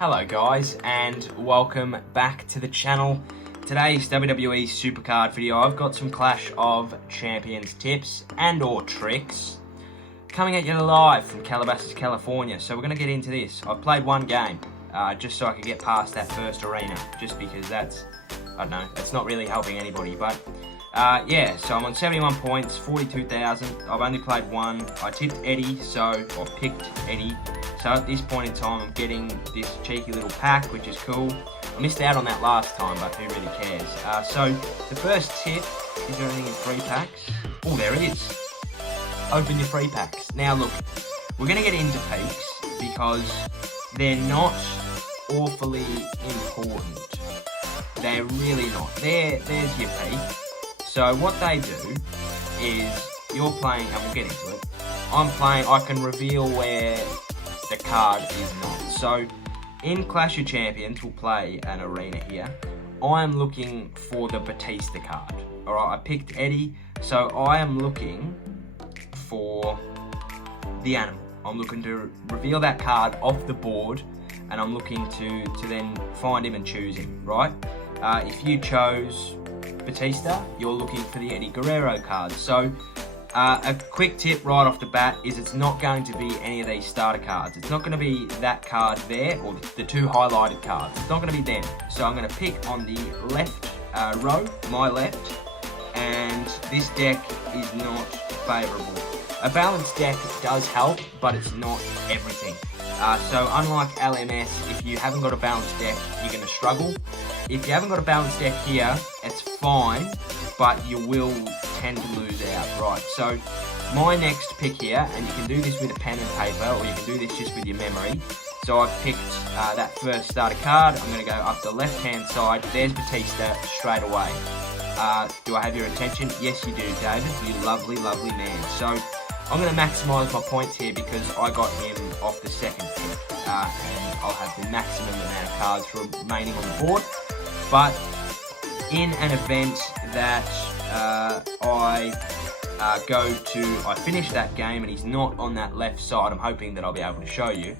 Hello guys, and welcome back to the channel. Today's WWE SuperCard video, I've got some Clash of Champions tips and or tricks coming at you live from Calabasas, California. So we're going to get into this. I've played one game just so I could get past that first arena, just because that's, I don't know, it's not really helping anybody. But yeah, so I'm on 71 points, 42,000. I've only played one. I tipped Eddie, or picked Eddie. So at this point in time, I'm getting this cheeky little pack, which is cool. I missed out on that last time, but who really cares? So the first tip, is there anything in free packs? Oh, there it is. Open your free packs. Now look, we're going to get into peaks because they're not awfully important. They're really not. There's your peak. So what they do is, you're playing, and we'll get into it. I'm playing, I can reveal where the card is not. So in Clash of Champions, we'll play an arena here. I'm looking for the Batista card. Alright, I picked Eddie, so I am looking for the animal. I'm looking to reveal that card off the board, and I'm looking to then find him and choose him, right? If you chose Batista, you're looking for the Eddie Guerrero card. So a quick tip right off the bat is it's not going to be any of these starter cards. It's not going to be that card there, or the two highlighted cards. It's not going to be them. So I'm going to pick on the left row, my left, and this deck is not favourable. A balanced deck does help, but it's not everything. So unlike LMS, if you haven't got a balanced deck, you're going to struggle. If you haven't got a balanced deck here, it's fine, but you will tend to lose out, right? So my next pick here, and you can do this with a pen and paper, or you can do this just with your memory. So I've picked that first starter card. I'm going to go up the left-hand side. There's Batista straight away. Do I have your attention? Yes, you do, David. You lovely, lovely man. So I'm going to maximise my points here because I got him off the second pick, and I'll have the maximum amount of cards remaining on the board. But in an event that I finish that game and he's not on that left side, I'm hoping that I'll be able to show you.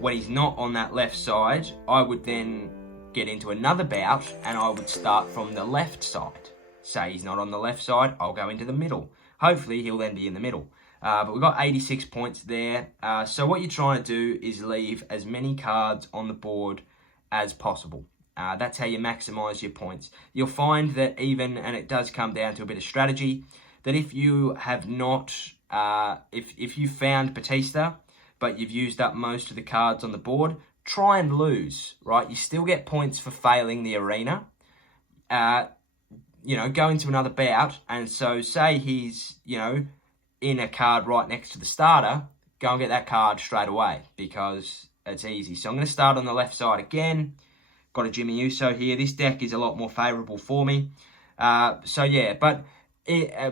When he's not on that left side, I would then get into another bout and I would start from the left side. Say he's not on the left side, I'll go into the middle. Hopefully he'll then be in the middle. But we've got 86 points there. So what you're trying to do is leave as many cards on the board as possible. That's how you maximise your points. You'll find that even, and it does come down to a bit of strategy, that if you have not, if you found Batista, but you've used up most of the cards on the board, try and lose, right? You still get points for failing the arena. You know, go into another bout, and so say he's, you know, in a card right next to the starter, go and get that card straight away, because it's easy. So I'm going to start on the left side again. Got a Jimmy Uso here. This deck is a lot more favourable for me. So yeah, but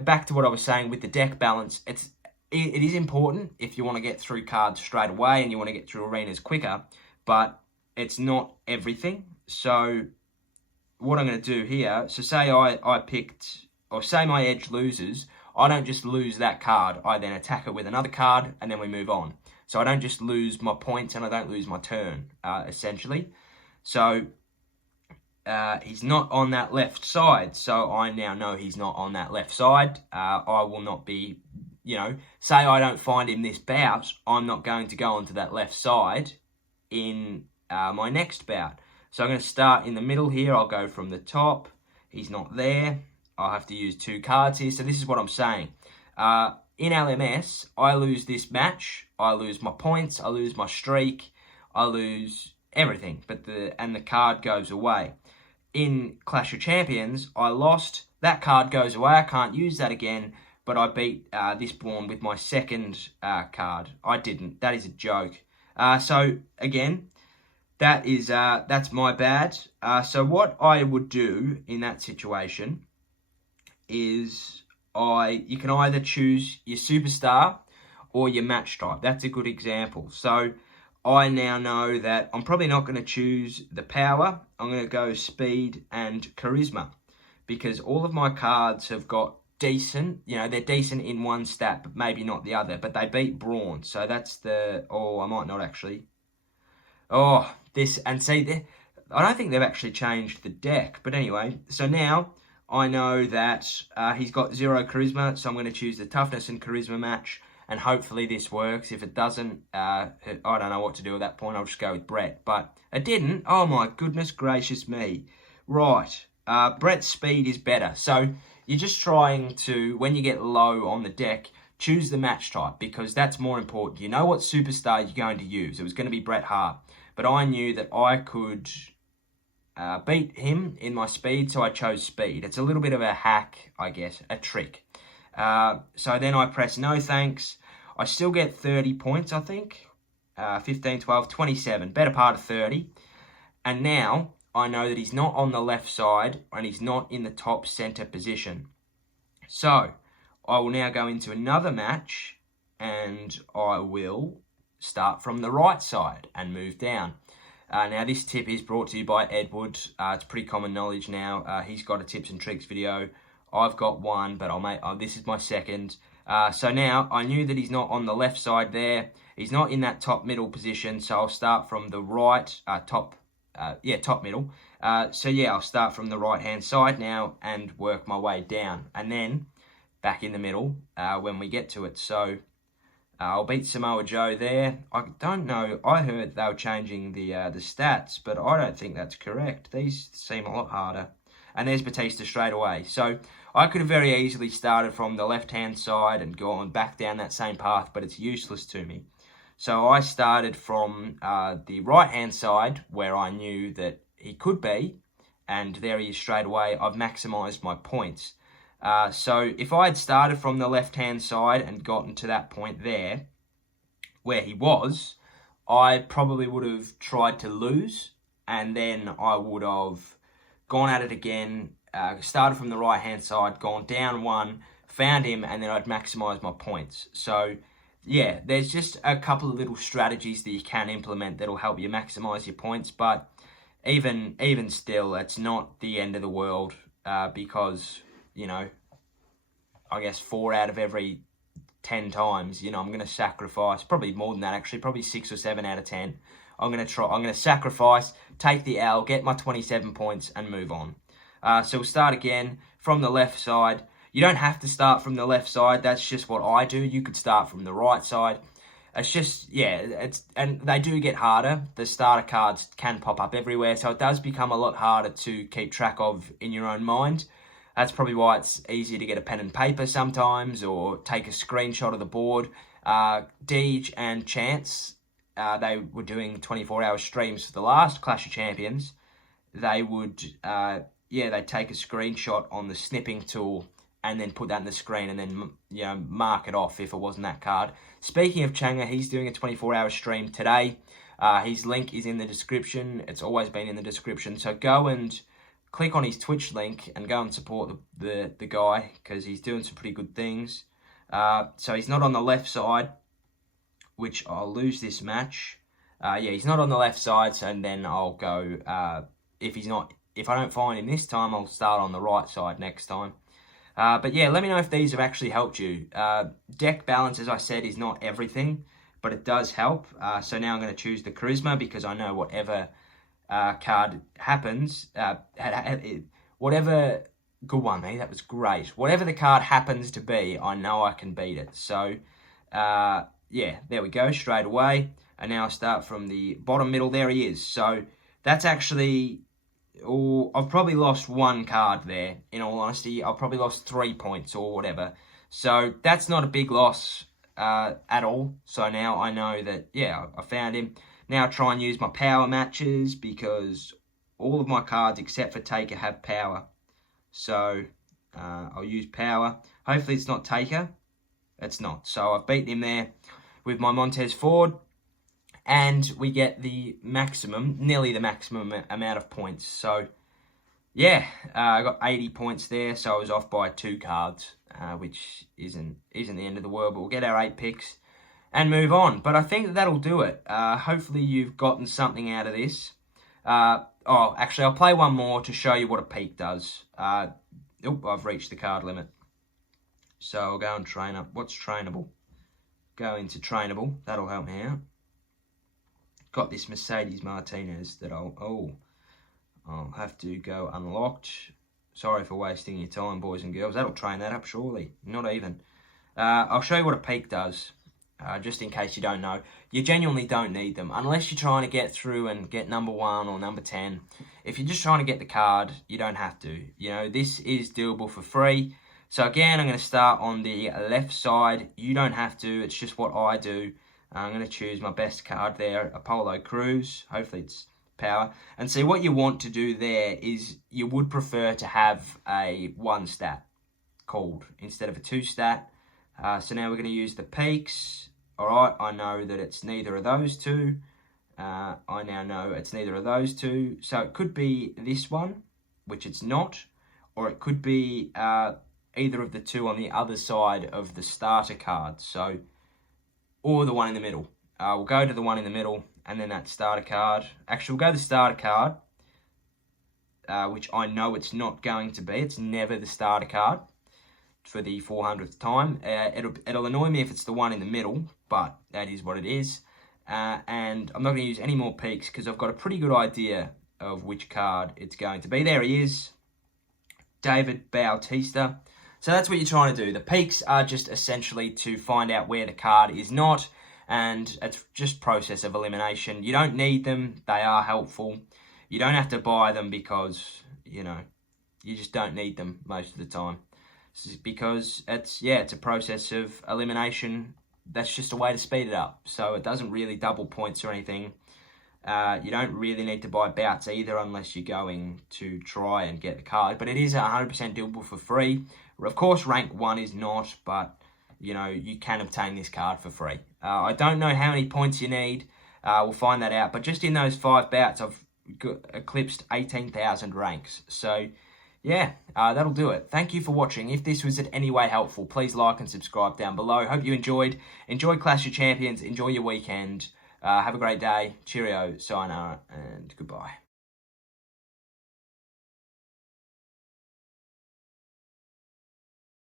back to what I was saying with the deck balance, it is important if you want to get through cards straight away and you want to get through arenas quicker, but it's not everything. So what I'm going to do here, so say I picked, or say my edge loses, I don't just lose that card. I then attack it with another card and then we move on. So I don't just lose my points and I don't lose my turn, essentially. So he's not on that left side, so I now know he's not on that left side. I will not be, you know, say I don't find him this bout, I'm not going to go onto that left side in my next bout. So I'm going to start in the middle here. I'll go from the top. He's not there. I'll have to use two cards here. So this is what I'm saying. In LMS, I lose this match. I lose my points. I lose my streak. I lose everything, but the card goes away. In Clash of Champions, I lost, that card goes away, I can't use that again, but I beat this pawn with my second card. I didn't, that is a joke. So again, that's my bad. So what I would do in that situation is you can either choose your superstar or your match type. That's a good example. So I now know that I'm probably not going to choose the power. I'm going to go speed and charisma, because all of my cards have got decent, you know, they're decent in one stat, but maybe not the other, but they beat brawn. So that's the, oh, I might not actually. Oh, this, and see, I don't think they've actually changed the deck. But anyway, so now I know that he's got 0 charisma, so I'm going to choose the toughness and charisma match, and hopefully this works. If it doesn't, I don't know what to do at that point. I'll just go with Brett. But it didn't. Oh my goodness gracious me. Right. Brett's speed is better. So you're just trying to, when you get low on the deck, choose the match type, because that's more important. You know what superstar you're going to use. It was going to be Bret Hart. But I knew that I could beat him in my speed, so I chose speed. It's a little bit of a hack, I guess, a trick. So then I press no thanks. I still get 30 points, I think. 15, 12, 27. Better part of 30. And now I know that he's not on the left side and he's not in the top center position. So I will now go into another match and I will start from the right side and move down. Now this tip is brought to you by Edward. It's pretty common knowledge now. He's got a tips and tricks video. I've got one, but this is my second. So now I knew that he's not on the left side there. He's not in that top middle position, so I'll start from the right, top middle. So yeah, I'll start from the right hand side now and work my way down, and then back in the middle when we get to it. So I'll beat Samoa Joe there. I don't know. I heard they were changing the stats, but I don't think that's correct. These seem a lot harder. And there's Batista straight away. So I could have very easily started from the left-hand side and gone back down that same path, but it's useless to me. So I started from the right-hand side where I knew that he could be, and there he is straight away. I've maximised my points. So if I had started from the left-hand side and gotten to that point there, where he was, I probably would have tried to lose, and then I would have gone at it again, started from the right-hand side, gone down one, found him, and then I'd maximise my points. So yeah, there's just a couple of little strategies that you can implement that'll help you maximise your points, but even still, it's not the end of the world, because, you know, I guess 4 out of every 10 times, you know, I'm going to sacrifice, probably more than that actually, probably 6 or 7 out of 10. I'm going to sacrifice, take the L, get my 27 points and move on. So we'll start again from the left side. You don't have to start from the left side. That's just what I do. You could start from the right side. It's just, yeah, and they do get harder. The starter cards can pop up everywhere, so it does become a lot harder to keep track of in your own mind. That's probably why it's easier to get a pen and paper sometimes, or take a screenshot of the board. Deej and Chance, they were doing 24-hour streams for the last Clash of Champions. They would, they'd take a screenshot on the snipping tool and then put that in the screen and then, you know, mark it off if it wasn't that card. Speaking of Changa, he's doing a 24-hour stream today. His link is in the description. It's always been in the description. So go and click on his Twitch link and go and support the guy, because he's doing some pretty good things. So he's not on the left side, which I'll lose this match. He's not on the left side, so then I'll go, if I don't find him this time, I'll start on the right side next time. But yeah, let me know if these have actually helped you. Deck balance, as I said, is not everything, but it does help. So now I'm going to choose the charisma, because I know whatever card happens, whatever, good one, mate, that was great. Whatever the card happens to be, I know I can beat it. So, yeah, there we go, straight away. And now I start from the bottom middle. There he is. So that's actually, I've probably lost 1 card there, in all honesty. I've probably lost 3 points or whatever. So that's not a big loss at all. So now I know that, yeah, I found him. Now try and use my power matches, because all of my cards except for Taker have power. So I'll use power. Hopefully it's not Taker. It's not. So I've beaten him there with my Montez Ford. And we get the maximum, nearly the maximum amount of points. So, yeah, I got 80 points there. So I was off by 2 cards, which isn't the end of the world. But we'll get our 8 picks and move on. But I think that'll do it. Hopefully you've gotten something out of this. Actually, I'll play one more to show you what a peak does. I've reached the card limit. So I'll go and train up. What's trainable? Go into trainable. That'll help me out. got this Mercedes Martinez that I'll have to go unlocked. Sorry for wasting your time, boys and girls. That'll train that up, surely. Not even. I'll show you what a peak does, just in case you don't know. You genuinely don't need them, unless you're trying to get through and get number 1 or number 10. If you're just trying to get the card, you don't have to. You know, this is doable for free. So again, I'm going to start on the left side. You don't have to. It's just what I do. I'm going to choose my best card there, Apollo Crews. Hopefully it's power. And see, what you want to do there is you would prefer to have a 1 stat called instead of a 2 stat. So now we're going to use the peaks. All right, I know that it's neither of those two. I now know it's neither of those two. So it could be this one, which it's not, or it could be either of the two on the other side of the starter card. So, or the one in the middle. We'll go to the one in the middle and then that starter card. Actually, we'll go to the starter card, which I know it's not going to be. It's never the starter card for the 400th time. It'll annoy me if it's the one in the middle, but that is what it is. And I'm not going to use any more peaks because I've got a pretty good idea of which card it's going to be. There he is, David Bautista. So that's what you're trying to do. The peaks are just essentially to find out where the card is not, and it's just process of elimination. You don't need them. They are helpful. You don't have to buy them because, you know, you just don't need them most of the time. Because it's a process of elimination. That's just a way to speed it up. So it doesn't really double points or anything. You don't really need to buy bouts either unless you're going to try and get the card. But it is 100% doable for free. Of course, rank 1 is not, but, you know, you can obtain this card for free. I don't know how many points you need. We'll find that out. But just in those 5 bouts, I've eclipsed 18,000 ranks. So, yeah, that'll do it. Thank you for watching. If this was in any way helpful, please like and subscribe down below. Hope you enjoyed. Enjoy Clash of Champions. Enjoy your weekend. Have a great day. Cheerio, sayonara, and goodbye.